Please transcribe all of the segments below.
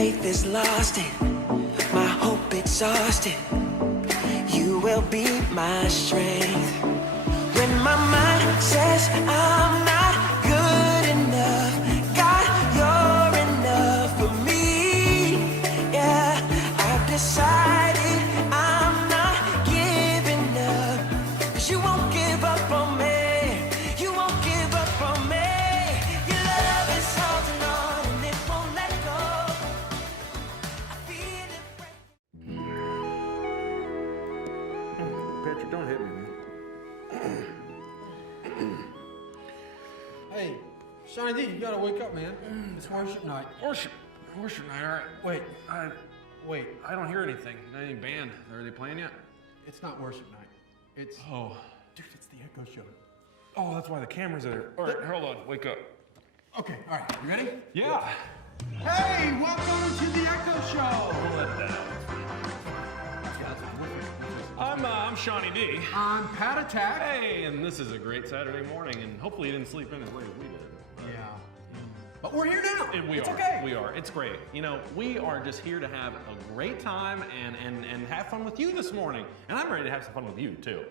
faith is lost and my hope exhausted, you will be my strength. When my mind says I'm not good enough, God, you're enough for me. Yeah, I've decided I'm not giving up, 'cause you won't give up on me. You won't give up on me. Your love is holding on and it won't let go. I feel it break. Patrick, don't hit me, man. Hey, Shawnee D, you gotta wake up, man. It's worship night. Worship night, all right. Wait, Wait, I don't hear anything. Not any band. Are they playing yet? it's not worship night. It's, Oh. dude, it's the ECCO Show. Oh, that's why the cameras are there. All right, hold on. Wake up. Okay, all right, you ready? Yeah. Hey, welcome to the ECCO Show. We'll edit that out. I'm Shawnee D. I'm Pat Attack. Hey, and this is a great Saturday morning, and hopefully you didn't sleep in as late as we did. Yeah. But we're here now. And it's are. okay. We are. It's great. You know, we are just here to have a great time and have fun with you this morning. And I'm ready to have some fun with you too.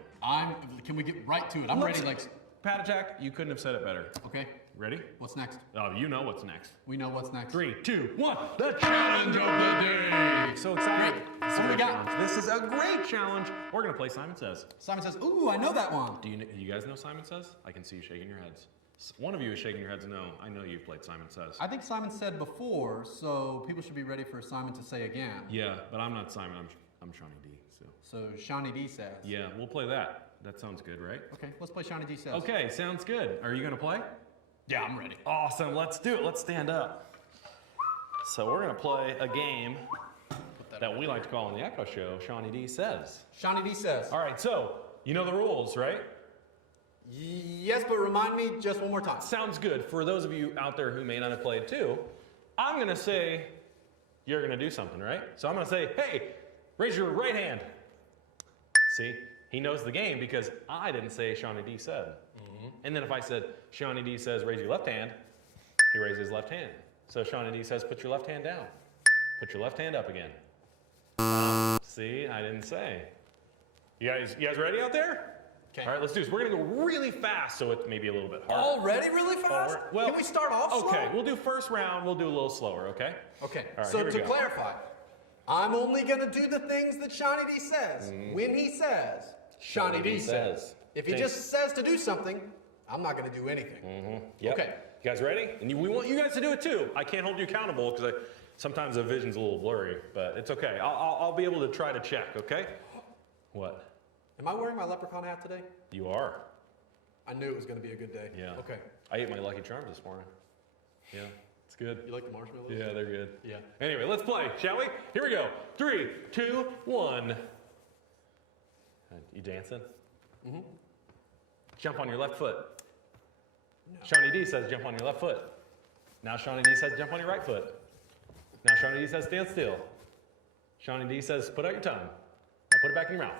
Can we get right to it? I'm ready, like, Pat Attack, you couldn't have said it better. okay, Ready? what's next? Oh, you know what's next. We know what's next. 3, 2, 1. The challenge of the day. So excited. Great. This is What a do we great got? challenge. This is a great challenge. We're gonna play Simon Says. Simon says, ooh, I know that one. Do you guys know Simon Says? I can see you shaking your heads. One of you is shaking your heads. No, I know you've played Simon Says. I think Simon said before, so people should be ready for Simon to say again. Yeah, but I'm not Simon. I'm Shawnee D. So Shawnee D says. yeah, we'll play that. That sounds good, right? Okay, let's play Shawnee D says. Okay, sounds good. Are you gonna play? Yeah, I'm ready. Awesome. Let's do it. Let's stand up. So we're gonna play a game that we like to call on the ECCO Show. Shawnee D Says. Shawnee D says. All right. So you know the rules, right? Yes, but remind me just one more time. Sounds good. For those of you out there who may not have played too, I'm gonna say you're gonna do something, right? So I'm gonna say, hey, raise your right hand. See, he knows the game because I didn't say Shawnee D said. And then if I said Shawnee D says raise your left hand, he raises his left hand. So Shawnee D says put your left hand down. Put your left hand up again. See, I didn't say. You guys ready out there? Okay. All right, let's do this. We're gonna go really fast, so it may be a little bit harder. Already really fast? Well, Can we start off slow? Okay, we'll do first round. We'll do a little slower. Okay. Okay, All right, so here we to go. clarify, I'm only gonna do the things that Shawnee D says when he says Shawnee D says. If he Thanks. just says to do something, I'm not gonna do anything. Yep. Okay. You guys ready? And we want you guys to do it too. I can't hold you accountable because sometimes the vision's a little blurry, but it's okay. I'll be able to try to check. Okay. What? Am I wearing my leprechaun hat today? You are. I knew it was gonna be a good day. Yeah. Okay. I ate my Lucky Charms this morning. Yeah, it's good. You like the marshmallows? Yeah, they're good. Yeah. Anyway, let's play, shall we? Here we go. 3, 2, 1. You dancing? Mm-hmm. Jump on your left foot. No. Shawnee D says jump on your left foot. Now Shawnee D says jump on your right foot. Now Shawnee D says stand still. Shawnee D says put out your tongue. Now put it back in your mouth.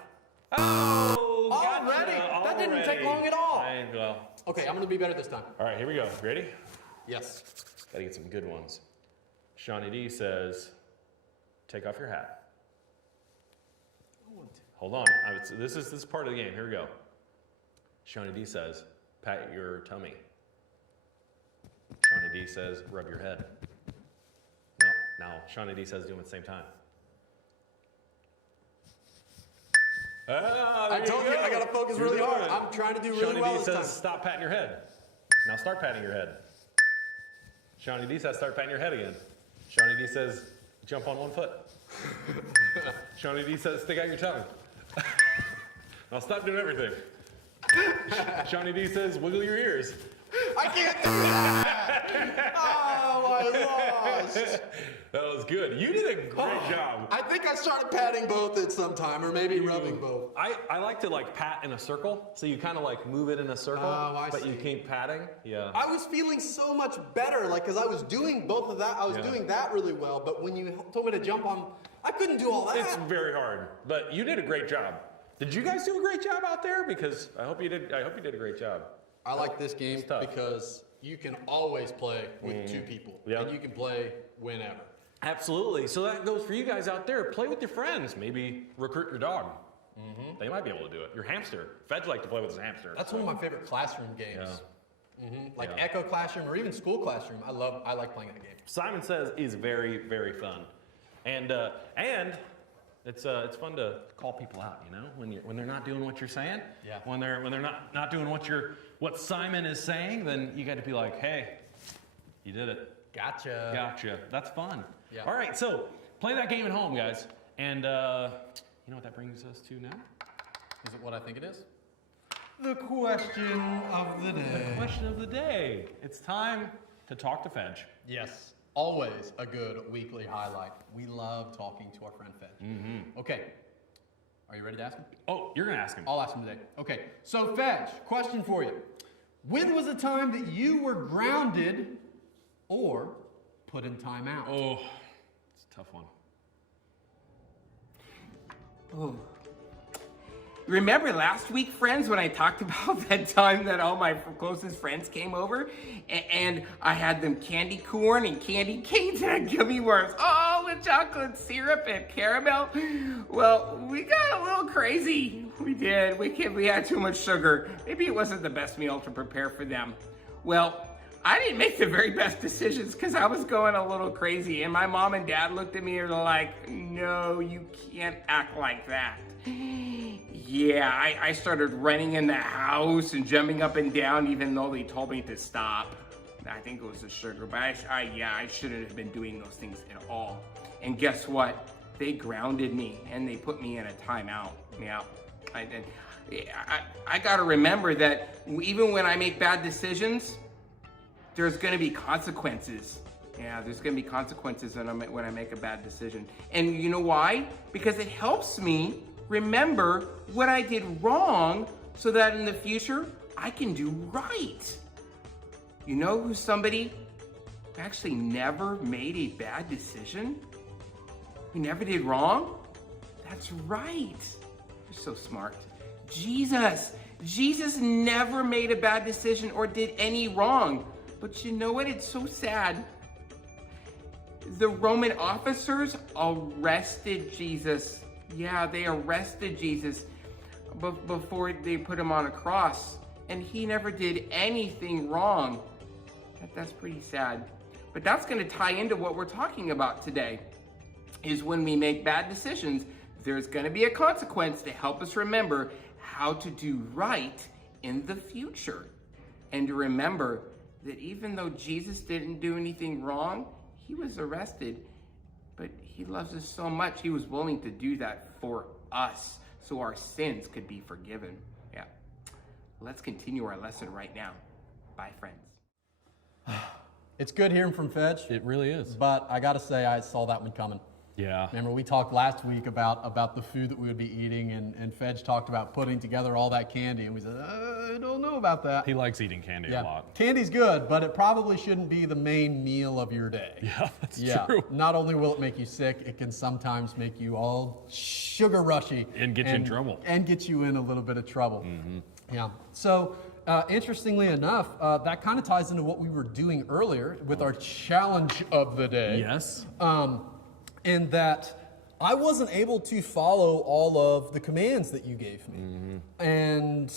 Oh! Already? Gotcha, That didn't take long at all. Well, Okay, I'm gonna be better this time. all right, here we go. Ready? Yes. Gotta get some good ones. Shawnee D says, take off your hat. Hold on. This is part of the game. Here we go. Shawnee D says, pat your tummy. Shawnee D says, rub your head. No, now Shawnee D says, do them at the same time. Ah, I told you, I gotta focus You're really doing hard. it. I'm trying to do really Shawnee well D this says, time. stop patting your head. Now start patting your head. Shawnee D says, start patting your head again. Shawnee D says, jump on one foot. Shawnee D says, stick out your tongue. Now stop doing everything. Shawnee D says, wiggle your ears. I can't do that! Oh, I lost! That was good. You did a great job. I think I started patting both at some time, or maybe rubbing both. I like to like pat in a circle, so you kind of like move it in a circle, Oh, I but you see. keep patting. Yeah. I was feeling so much better, like, because I was doing both of that. I was Yeah. doing that really well, but when you told me to jump on, I couldn't do all that. It's very hard, but you did a great job. Did you guys do a great job out there? Because I hope you did a great job. I like this game It's tough. because you can always play with two people, Yep. and you can play whenever. Absolutely. So that goes for you guys out there. Play with your friends. Maybe recruit your dog. They might be able to do it. Your hamster. Feds like to play with his hamster. That's one of my favorite classroom games. Like ECCO Classroom or even School Classroom. I like playing that game. Simon Says is very, very fun. And it's fun to call people out, you know, when they're not doing what you're saying. Yeah. When they're not doing what Simon is saying, then you got to be like, hey, you did it. Gotcha. That's fun. Yeah. All right, so play that game at home, guys. And you know what that brings us to now? Is it what I think it is? The question of the day. The question of the day. It's time to talk to Fedge. Yes, always a good weekly highlight. We love talking to our friend Fedge. Okay, are you ready to ask him? Oh, you're going to ask him. I'll ask him today. Okay, so Fedge, question for you. When was the time that you were grounded or put in timeout? Oh, it's a tough one. Oh. Remember last week, friends, when I talked about that time that all my closest friends came over and I had them candy corn and candy canes and gummy worms, all with chocolate syrup and caramel? Well, we got a little crazy. We did. We had too much sugar. Maybe it wasn't the best meal to prepare for them. Well, I didn't make the very best decisions because I was going a little crazy, and my mom and dad looked at me and were like, no, you can't act like that. Yeah, I started running in the house and jumping up and down even though they told me to stop. I think it was the sugar, but I shouldn't have been doing those things at all. And guess what? They grounded me and they put me in a timeout. Yeah, I gotta remember that even when I make bad decisions, there's gonna be consequences. Yeah, there's gonna be consequences when I make a bad decision. And you know why? Because it helps me remember what I did wrong so that in the future, I can do right. You know who's somebody who actually never made a bad decision? Who never did wrong? That's right. You're so smart. Jesus. Jesus never made a bad decision or did any wrong. But you know what? It's so sad. The Roman officers arrested Jesus. Yeah, they arrested Jesus before they put him on a cross. And he never did anything wrong. That's pretty sad. But that's going to tie into what we're talking about today. Is when we make bad decisions, there's going to be a consequence to help us remember how to do right in the future. And to remember that even though Jesus didn't do anything wrong, he was arrested, but he loves us so much, he was willing to do that for us so our sins could be forgiven. Yeah. Let's continue our lesson right now. Bye, friends. It's good hearing from Fedge, It really is. but I gotta say I saw that one coming. Yeah. Remember, we talked last week about the food that we would be eating, and Fedge talked about putting together all that candy, and we said, I don't know about that. He likes eating candy a lot. Candy's good, but it probably shouldn't be the main meal of your day. Yeah, that's true. Not only will it make you sick, it can sometimes make you all sugar rushy. And get you in trouble. And get you in a little bit of trouble. Yeah. So, interestingly enough, that kind of ties into what we were doing earlier with our challenge of the day. Yes. In that I wasn't able to follow all of the commands that you gave me. And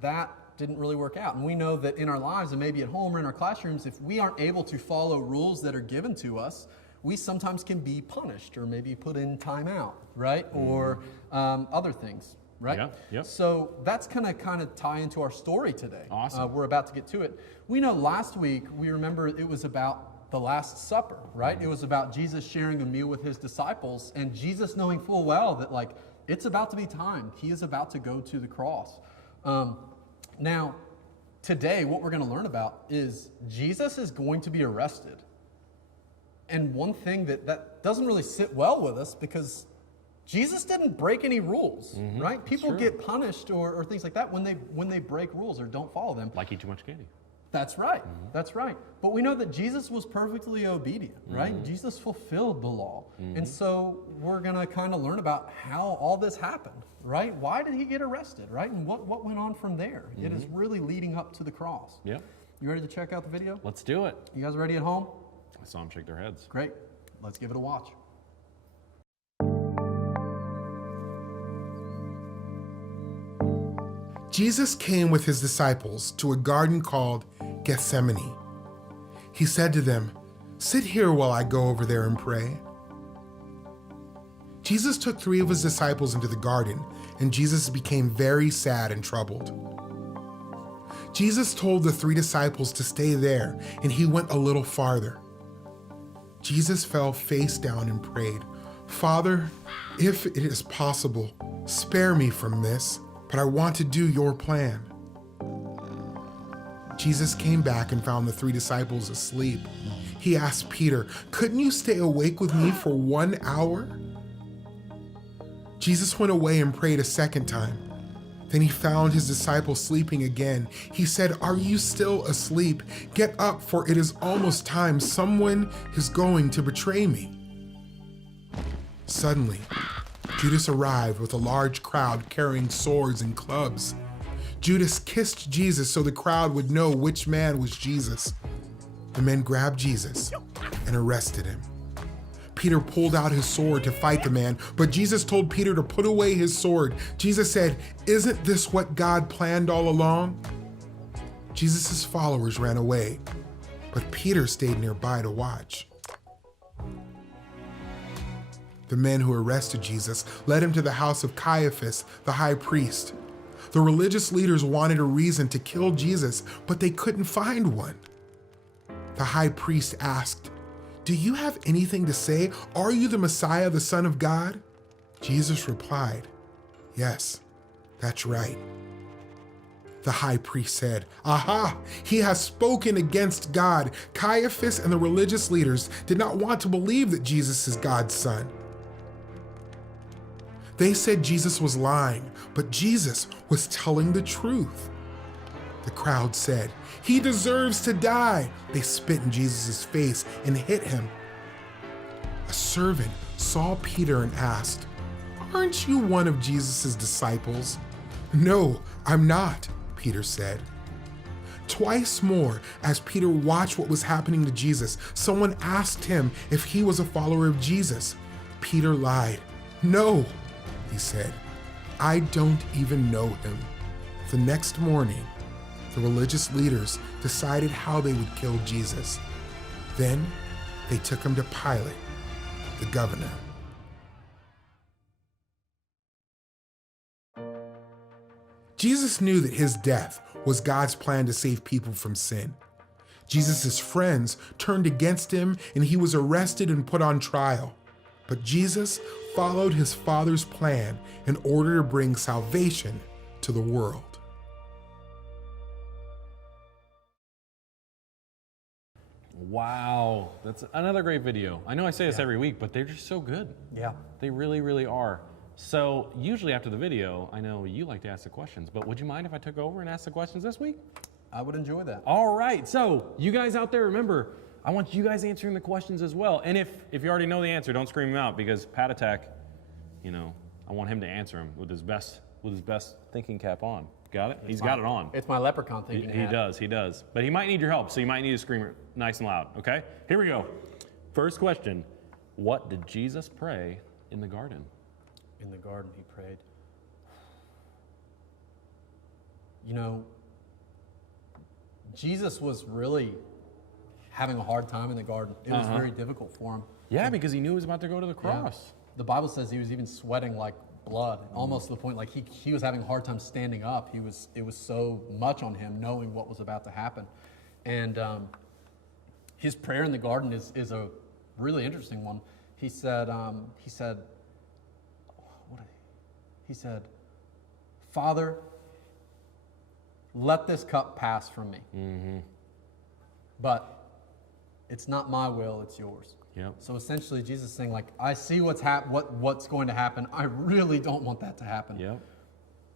that didn't really work out. And we know that in our lives, and maybe at home or in our classrooms, if we aren't able to follow rules that are given to us, we sometimes can be punished or maybe put in timeout, right? Or other things, right? Yeah, yep. So that's gonna kind of tie into our story today. Awesome. We're about to get to it. We know last week, we remember it was about the Last Supper, right? It was about Jesus sharing a meal with his disciples and Jesus knowing full well that like, it's about to be time. He is about to go to the cross. Now, today, what we're gonna learn about is Jesus is going to be arrested. And one thing that doesn't really sit well with us because Jesus didn't break any rules, right? People get punished or things like that when they break rules or don't follow them. Like eat too much candy. That's right. That's right. But we know that Jesus was perfectly obedient, right? Jesus fulfilled the law. And so we're going to kind of learn about how all this happened, right? Why did he get arrested, right? And what went on from there? It is really leading up to the cross. Yep. You ready to check out the video? Let's do it. You guys ready at home? I saw them shake their heads. Great. Let's give it a watch. Jesus came with his disciples to a garden called Gethsemane. He said to them, "Sit here while I go over there and pray." Jesus took 3 of his disciples into the garden, and Jesus became very sad and troubled. Jesus told the 3 disciples to stay there, and he went a little farther. Jesus fell face down and prayed, "Father, if it is possible, spare me from this, but I want to do your plan." Jesus came back and found the 3 disciples asleep. He asked Peter, "Couldn't you stay awake with me for 1 hour?" Jesus went away and prayed a second time. Then he found his disciples sleeping again. He said, "Are you still asleep? Get up, for it is almost time. Someone is going to betray me." Suddenly, Judas arrived with a large crowd carrying swords and clubs. Judas kissed Jesus so the crowd would know which man was Jesus. The men grabbed Jesus and arrested him. Peter pulled out his sword to fight the man, but Jesus told Peter to put away his sword. Jesus said, "Isn't this what God planned all along?" Jesus' followers ran away, but Peter stayed nearby to watch. The men who arrested Jesus led him to the house of Caiaphas, the high priest. The religious leaders wanted a reason to kill Jesus, but they couldn't find one. The high priest asked, "Do you have anything to say? Are you the Messiah, the Son of God?" Jesus replied, "Yes, that's right." The high priest said, "Aha, he has spoken against God." Caiaphas and the religious leaders did not want to believe that Jesus is God's son. They said Jesus was lying, but Jesus was telling the truth. The crowd said, "He deserves to die." They spit in Jesus' face and hit him. A servant saw Peter and asked, "Aren't you one of Jesus' disciples?" "No, I'm not," Peter said. Twice more, as Peter watched what was happening to Jesus, someone asked him if he was a follower of Jesus. Peter lied. "No," he said, "I don't even know him." The next morning, the religious leaders decided how they would kill Jesus. Then they took him to Pilate, the governor. Jesus knew that his death was God's plan to save people from sin. Jesus' friends turned against him and he was arrested and put on trial. But Jesus followed his Father's plan in order to bring salvation to the world. Wow, that's another great video. I know I say this every week, but they're just so good. Yeah. They really, really are. So usually after the video, I know you like to ask the questions, but would you mind if I took over and asked the questions this week? I would enjoy that. All right, so you guys out there, remember, I want you guys answering the questions as well. And if you already know the answer, don't scream them out, because Pat Attack, I want him to answer them with his best thinking cap on. Got it? He's got it on. It's my leprechaun thinking He does. But he might need your help, so you might need to scream it nice and loud, okay? Here we go. First question. What did Jesus pray in the garden? In the garden, he prayed. Jesus was really having a hard time in the garden. It was very difficult for him. Yeah, because he knew he was about to go to the cross. Yeah. The Bible says he was even sweating like blood, almost to the point like he was having a hard time standing up. It was so much on him knowing what was about to happen. And his prayer in the garden is a really interesting one. He said, "Father, let this cup pass from me. But it's not my will, it's yours." Yep. So essentially, Jesus is saying, like, I see what's going to happen. I really don't want that to happen. Yep.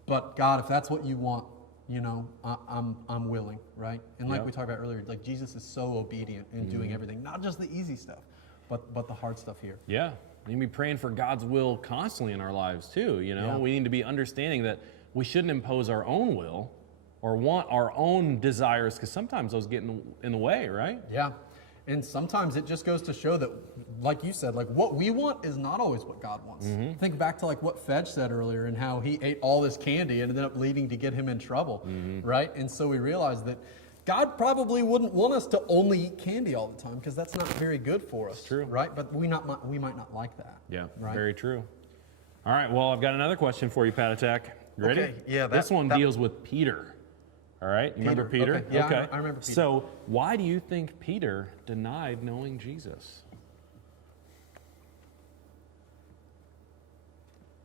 But God, if that's what you want, I'm willing, right? And like we talked about earlier, like Jesus is so obedient in doing everything, not just the easy stuff, but the hard stuff here. Yeah. We need to be praying for God's will constantly in our lives too. Yeah. We need to be understanding that we shouldn't impose our own will or want our own desires, because sometimes those get in the way, right? Yeah. And sometimes it just goes to show that, like you said, like what we want is not always what God wants. Think back to like what Fedge said earlier and how he ate all this candy and ended up leading to get him in trouble, right? And so we realized that God probably wouldn't want us to only eat candy all the time because that's not very good for us. True. Right? But we might not like that. Yeah, right? very true. All right, well, I've got another question for you, Pat Attack. You ready? Okay, yeah, this one deals with Peter. All right, you remember Peter? Okay. Yeah, I remember Peter. So, why do you think Peter denied knowing Jesus?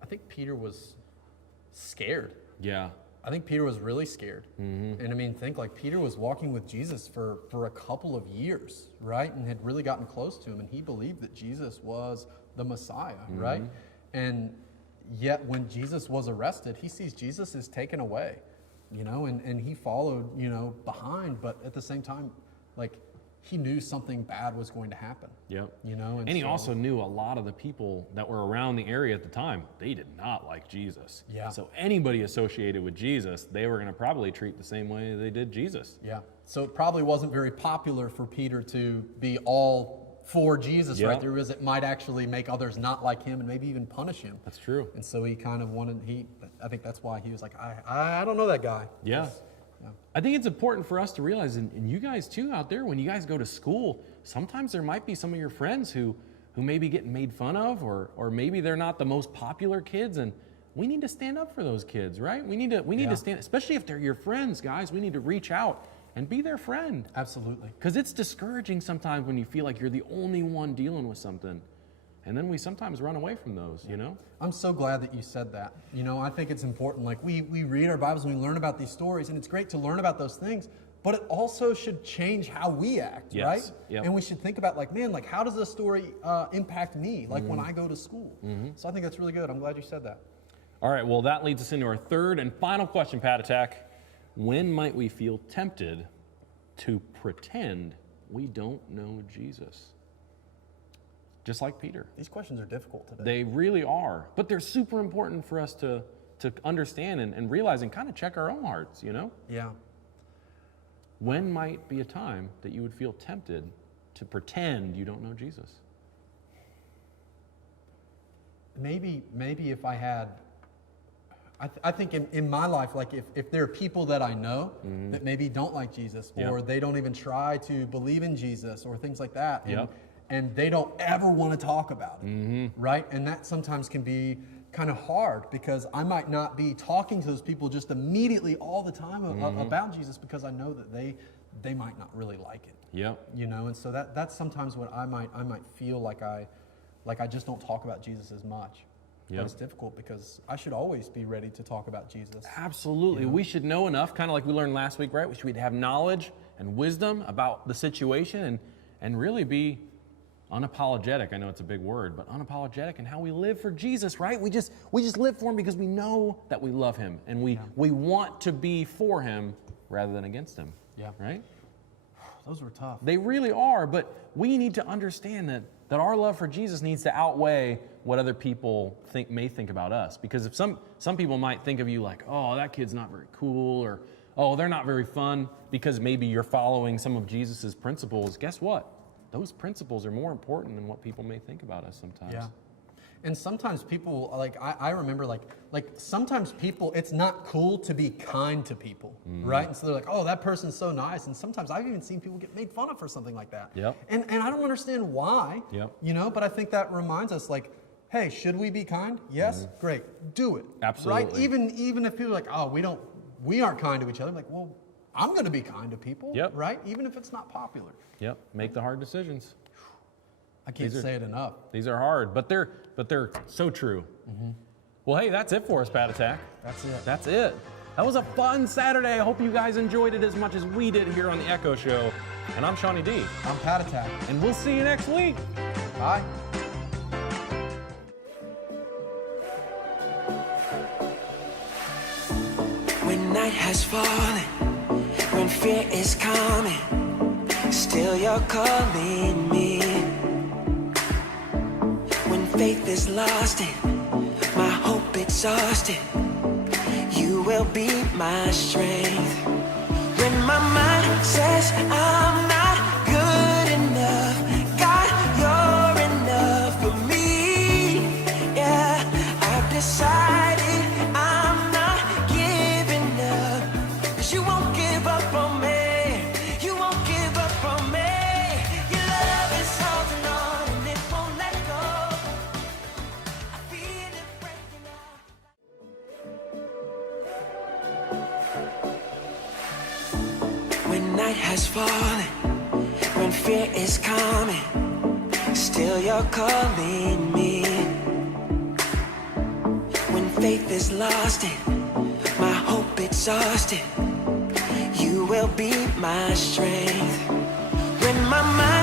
I think Peter was scared. Yeah. I think Peter was really scared. And I mean, think like Peter was walking with Jesus for a couple of years, right? And had really gotten close to him. And he believed that Jesus was the Messiah, right? And yet when Jesus was arrested, he sees Jesus is taken away, you know, and he followed, you know, behind. But at the same time, like, he knew something bad was going to happen. Yep. You know, and he also knew a lot of the people that were around the area at the time, they did not like Jesus. Yeah. So anybody associated with Jesus, they were going to probably treat the same way they did Jesus. Yeah. So it probably wasn't very popular for Peter to be all for Jesus right there, because it might actually make others not like him and maybe even punish him. That's true. And so he kind of I think that's why he was like, I don't know that guy. Yeah. I think it's important for us to realize, and you guys too out there, when you guys go to school, sometimes there might be some of your friends who may be getting made fun of, or maybe they're not the most popular kids, and we need to stand up for those kids, right? We need to stand, especially if they're your friends, guys. We need to reach out and be their friend. Absolutely. Because it's discouraging sometimes when you feel like you're the only one dealing with something. And then we sometimes run away from those, you know? I'm so glad that you said that. You know, I think it's important. Like, we read our Bibles and we learn about these stories, and it's great to learn about those things, but it also should change how we act, right? Yep. And we should think about, like, man, like, how does this story impact me, like, when I go to school? So I think that's really good. I'm glad you said that. All right, well, that leads us into our third and final question, Pat Attack. When might we feel tempted to pretend we don't know Jesus? Just like Peter. These questions are difficult today. They really are, but they're super important for us to understand and realize and kind of check our own hearts, you know? Yeah. When might be a time that you would feel tempted to pretend you don't know Jesus? Maybe if I had, I think in my life, like if there are people that I know that maybe don't like Jesus, or they don't even try to believe in Jesus or things like that, and they don't ever want to talk about it, right? And that sometimes can be kind of hard, because I might not be talking to those people just immediately all the time about Jesus, because I know that they might not really like it. Yep. You know, and so that's sometimes what I might feel like I just don't talk about Jesus as much. Yep. But it's difficult, because I should always be ready to talk about Jesus. Absolutely. You know? We should know enough, kind of like we learned last week, right? We should have knowledge and wisdom about the situation and really be unapologetic. I know it's a big word, but unapologetic in how we live for Jesus, right? We just live for him because we know that we love him, and we want to be for him rather than against him. Yeah. Right? Those were tough. They really are, but we need to understand that our love for Jesus needs to outweigh what other people may think about us. Because if some people might think of you like, oh, that kid's not very cool, or oh, they're not very fun, because maybe you're following some of Jesus's principles. Guess what? Those principles are more important than what people may think about us sometimes. Yeah. And sometimes people, like, I remember, like sometimes people, it's not cool to be kind to people, right? And so they're like, oh, that person's so nice. And sometimes I've even seen people get made fun of for something like that. Yep. And I don't understand why, you know, but I think that reminds us, like, hey, should we be kind? Yes? Great. Do it. Absolutely. Right? Even if people are like, oh, we aren't kind to each other. I'm like, well, I'm going to be kind to people, right? Even if it's not popular. Yep. Make the hard decisions. I can't say it enough. These are hard, but they're so true. Well, hey, that's it for us, Pat Attack. That's it. That was a fun Saturday. I hope you guys enjoyed it as much as we did here on the ECCO Show. And I'm Shawnee D. I'm Pat Attack. And we'll see you next week. Bye. When night has fallen, when fear is coming, still you're calling me. When faith is lost and my hope exhausted, you will be my strength. When my mind says I'm not good enough, night has fallen, when fear is coming, still you're calling me. When faith is lost and my hope exhausted, you will be my strength. When my mind